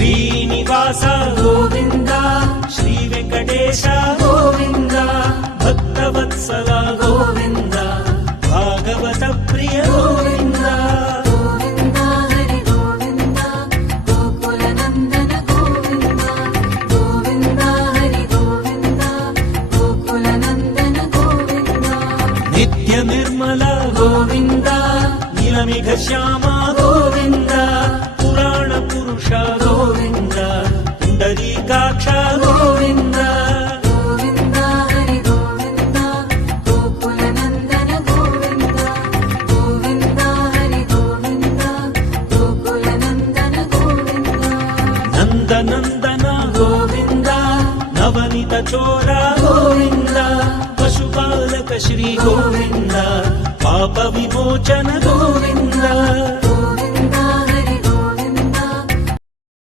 శ్రీనివాస గోవింద శ్రీ వెంకటేశ గోవింద భక్తవత్సల గోవింద భాగవత ప్రియ గోవింద గోవింద హరి గోవింద గోకుల నందన గోవింద గోవింద హరి గోవింద గోకుల నందన గోవింద నిత్య నిర్మల గోవింద నీలమిఘ శ్యామ గోవింద పురాణ పురుష గోవింద పుండరీకాక్ష గోవింద గోవింద హరి గోవింద గోకుల నందన గోవింద గోవింద హరి గోవింద గోకుల నందన గోవింద నందనందన గోవింద నవనిత చోర గోవింద పశుపాలక శ్రీ గోవింద పాప విమోచన గోవింద